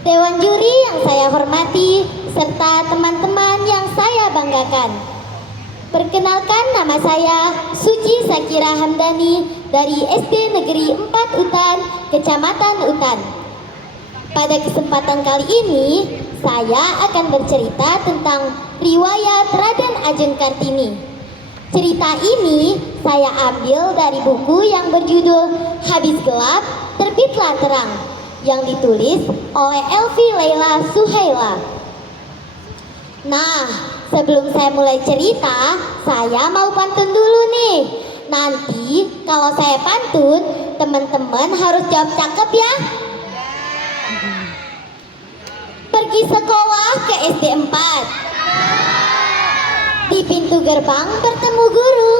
Dewan juri yang saya hormati, serta teman-teman yang saya banggakan. Perkenalkan, nama saya Suci Sakira Hamdani dari SD Negeri 4 Utan, Kecamatan Utan. Pada kesempatan kali ini, saya akan bercerita tentang riwayat Raden Ajeng Kartini. Cerita ini saya ambil dari buku yang berjudul Habis Gelap, Terbitlah Terang, yang ditulis oleh Elvi Laila Suhaila. Nah, sebelum saya mulai cerita, saya mau pantun dulu nih. Nanti kalau saya pantun, teman-teman harus jawab cakep ya. Pergi sekolah ke SD 4. Di pintu gerbang bertemu guru.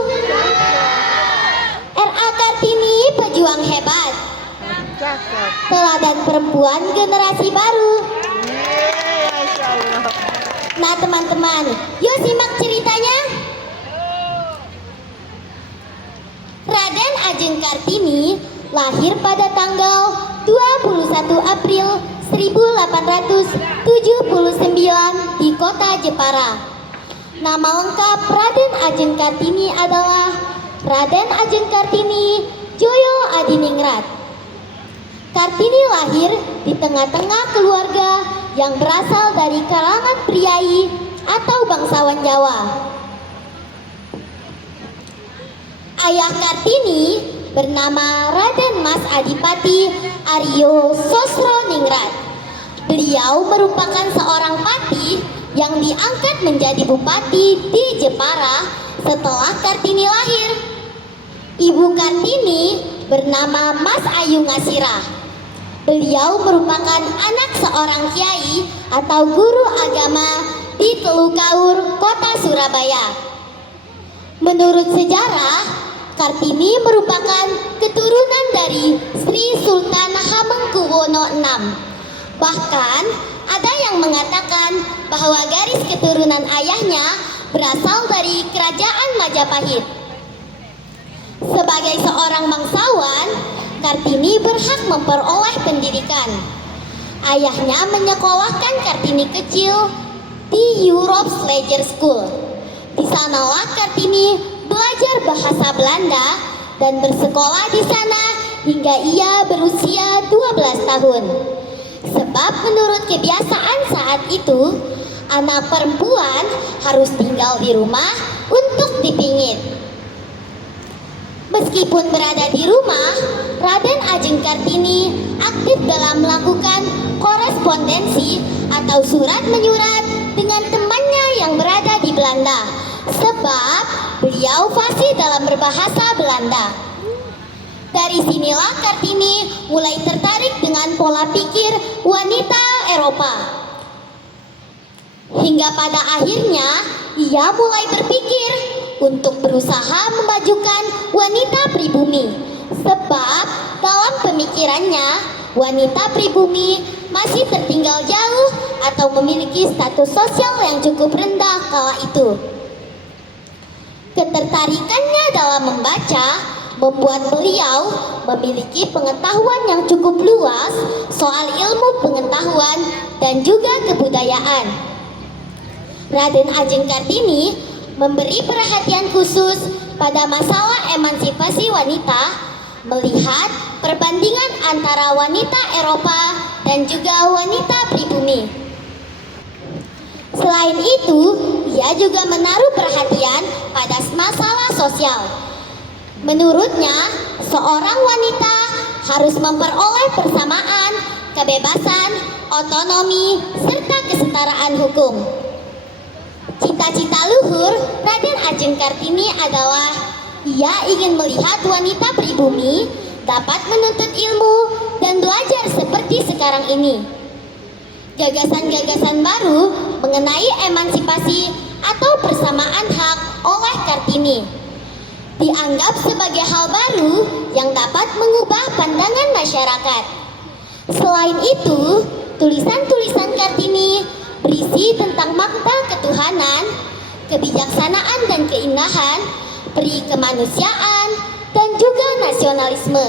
R.A. Kartini pejuang hebat, teladan perempuan generasi baru. Nah teman-teman, yuk simak ceritanya. Raden Ajeng Kartini lahir pada tanggal 21 April 1879 di kota Jepara. Nama lengkap Raden Ajeng Kartini adalah Raden Ajeng Kartini Joyo Adiningrat. Kartini lahir di tengah-tengah keluarga yang berasal dari kalangan priai atau bangsawan Jawa. Ayah Kartini bernama Raden Mas Adipati Aryo Sosroningrat. Beliau merupakan seorang pati yang diangkat menjadi bupati di Jepara setelah Kartini lahir. Ibu Kartini bernama Mas Ayu Ngasirah. Beliau merupakan anak seorang kiai atau guru agama di Telukaur, kota Surabaya. Menurut sejarah, Kartini merupakan keturunan dari Sri Sultan Hamengkubuwono VI. Bahkan ada yang mengatakan bahwa garis keturunan ayahnya berasal dari kerajaan Majapahit. Sebagai seorang bangsawan, Kartini berhak memperoleh pendidikan. Ayahnya menyekolahkan Kartini kecil di Europe's Leisure School. Di sanalah Kartini belajar bahasa Belanda dan bersekolah di sana hingga ia berusia 12 tahun. Sebab menurut kebiasaan saat itu, anak perempuan harus tinggal di rumah untuk dipingit. Meskipun berada di rumah, Raden Ajeng Kartini aktif dalam melakukan korespondensi atau surat menyurat dengan temannya yang berada di Belanda, sebab beliau fasih dalam berbahasa Belanda. Dari sinilah Kartini mulai tertarik dengan pola pikir wanita Eropa. Hingga pada akhirnya ia mulai berpikir untuk berusaha memajukan wanita pribumi. Sebab dalam pemikirannya, wanita pribumi masih tertinggal jauh atau memiliki status sosial yang cukup rendah kala itu. Ketertarikannya dalam membaca membuat beliau memiliki pengetahuan yang cukup luas soal ilmu pengetahuan dan juga kebudayaan. Raden Ajeng Kartini memberi perhatian khusus pada masalah emansipasi wanita, melihat perbandingan antara wanita Eropa dan juga wanita pribumi. Selain itu, ia juga menaruh perhatian pada masalah sosial. Menurutnya, seorang wanita harus memperoleh persamaan, kebebasan, otonomi, serta kesetaraan hukum. Cita-cita luhur Raden Ajeng Kartini adalah ia ingin melihat wanita pribumi dapat menuntut ilmu dan belajar seperti sekarang ini. Gagasan-gagasan baru mengenai emansipasi atau persamaan hak oleh Kartini dianggap sebagai hal baru yang dapat mengubah pandangan masyarakat. Selain itu, tulisan-tulisan Kartini berisi tentang makna ketuhanan, kebijaksanaan dan keindahan, peri kemanusiaan, dan juga nasionalisme.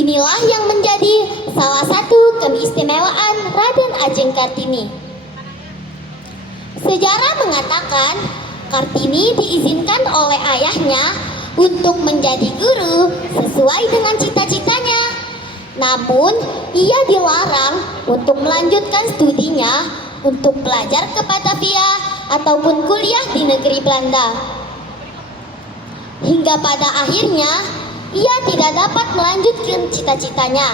Inilah yang menjadi salah satu keistimewaan Raden Ajeng Kartini. Sejarah mengatakan Kartini diizinkan oleh ayahnya untuk menjadi guru sesuai dengan cita-citanya. Namun, ia dilarang untuk melanjutkan studinya untuk belajar ke Batavia ataupun kuliah di negeri Belanda. Hingga pada akhirnya, ia tidak dapat melanjutkan cita-citanya,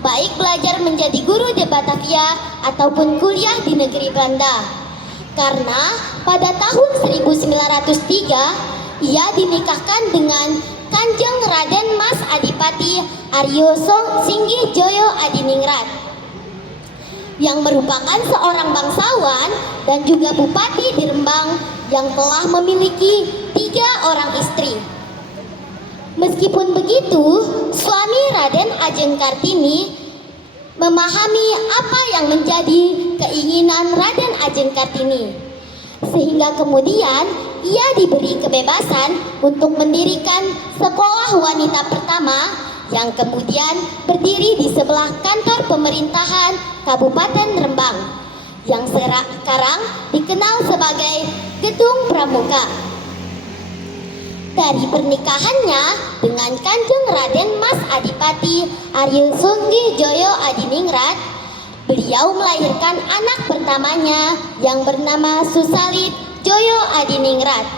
baik belajar menjadi guru di Batavia ataupun kuliah di negeri Belanda. Karena pada tahun 1903, ia dinikahkan dengan Kanjeng Raden Mas Adipati Aryo Singgih Joyo Adiningrat, yang merupakan seorang bangsawan dan juga bupati di Rembang yang telah memiliki 3 orang istri. Meskipun begitu, suami Raden Ajeng Kartini memahami apa yang menjadi keinginan Raden Ajeng Kartini, sehingga kemudian ia diberi kebebasan untuk mendirikan sekolah wanita pertama yang kemudian berdiri di sebelah kantor pemerintahan Kabupaten Rembang yang sekarang dikenal sebagai Gedung Pramuka. Dari pernikahannya dengan Kanjeng Raden Mas Adipati Aryo Singgih Joyo Adiningrat, beliau melahirkan anak pertamanya yang bernama Susalit Joyo Adiningrat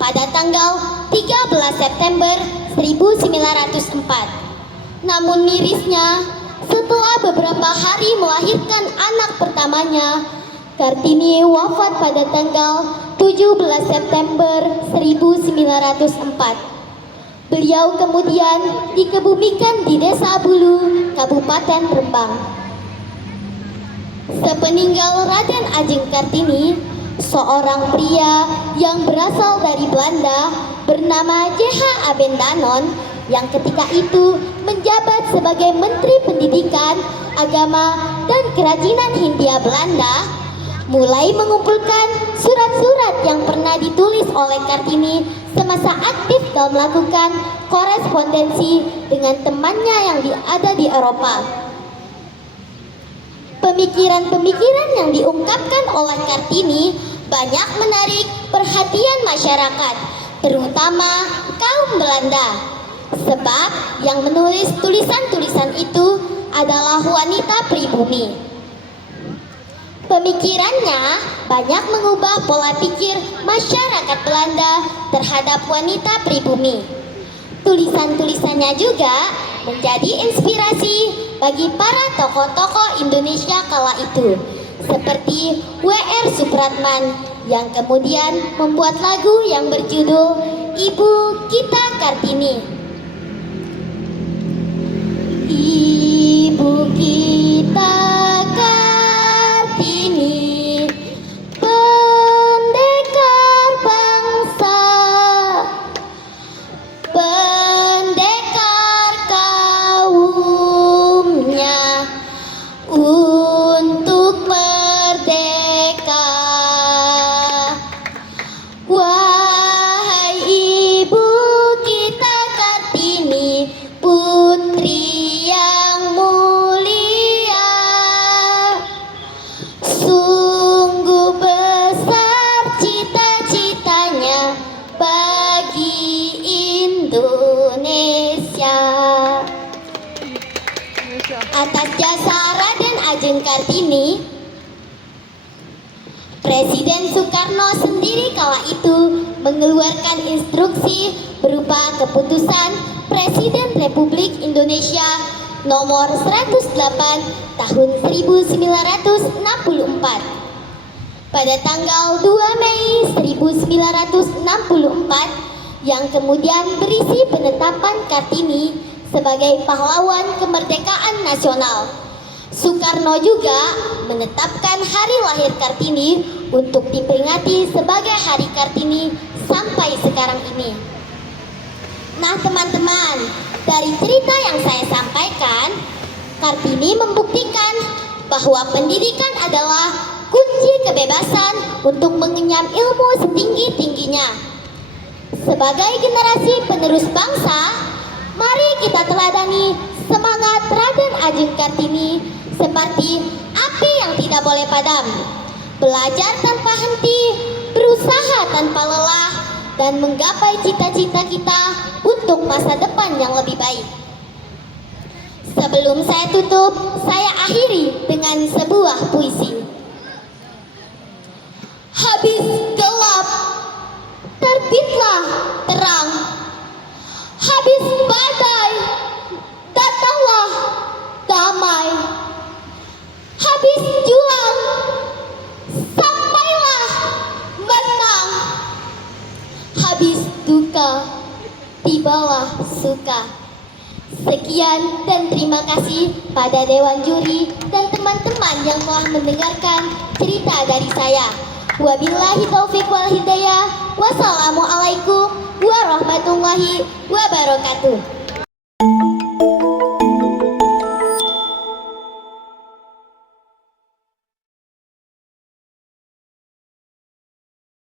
pada tanggal 13 September 1904. Namun mirisnya, setelah beberapa hari melahirkan anak pertamanya, Kartini wafat pada tanggal 17 September 1904. Beliau kemudian dikebumikan di Desa Bulu, Kabupaten Rembang. Sepeninggal Raden Ajeng Kartini, seorang pria yang berasal dari Belanda bernama J.H. Abendanon yang ketika itu menjabat sebagai Menteri Pendidikan, Agama, dan Kerajinan Hindia Belanda, mulai mengumpulkan surat-surat yang pernah ditulis oleh Kartini semasa aktif dalam melakukan korespondensi dengan temannya yang ada di Eropa. Pemikiran-pemikiran yang diungkapkan oleh Kartini banyak menarik perhatian masyarakat, terutama kaum Belanda, sebab yang menulis tulisan-tulisan itu adalah wanita pribumi. Pemikirannya banyak mengubah pola pikir masyarakat Belanda terhadap wanita pribumi. Tulisan-tulisannya juga menjadi inspirasi bagi para tokoh-tokoh Indonesia kala itu, seperti W.R. Supratman yang kemudian membuat lagu yang berjudul Ibu Kita Kartini. Ibu kita Kartini, pendekar bangsa, pendekar kaumnya untuk merdeka. Wahai ibu kita Kartini, putri yang mulia, sungguh besar cita-citanya bagi Indonesia. Atas jasa Raden Ajeng Kartini, Presiden Soekarno sendiri kala itu mengeluarkan instruksi berupa keputusan Presiden Republik Indonesia nomor 108 tahun 1964. pada tanggal 2 Mei 1964 yang kemudian berisi penetapan Kartini sebagai pahlawan kemerdekaan nasional. Soekarno juga menetapkan hari lahir Kartini untuk diperingati sebagai Hari Kartini sampai sekarang ini. Nah teman-teman, dari cerita yang saya sampaikan, Kartini membuktikan bahwa pendidikan adalah kunci kebebasan untuk mengenyam ilmu setinggi-tingginya. Sebagai generasi penerus bangsa, mari kita teladani semangat Raden Ajeng Kartini seperti api yang tidak boleh padam, belajar tanpa henti, berusaha tanpa lelah, dan menggapai cita-cita kita untuk masa depan yang lebih baik. Sebelum saya tutup, saya akhiri dengan sebuah puisi. Habis gelap, terbitlah terang. Habis badai, datanglah damai. Habis juang, sampailah menang. Habis duka, tibalah suka. Sekian dan terima kasih pada Dewan Juri dan teman-teman yang telah mendengarkan cerita dari saya. Wabillahi taufiq wal hidayah. Wassalamualaikum warahmatullahi wabarakatuh.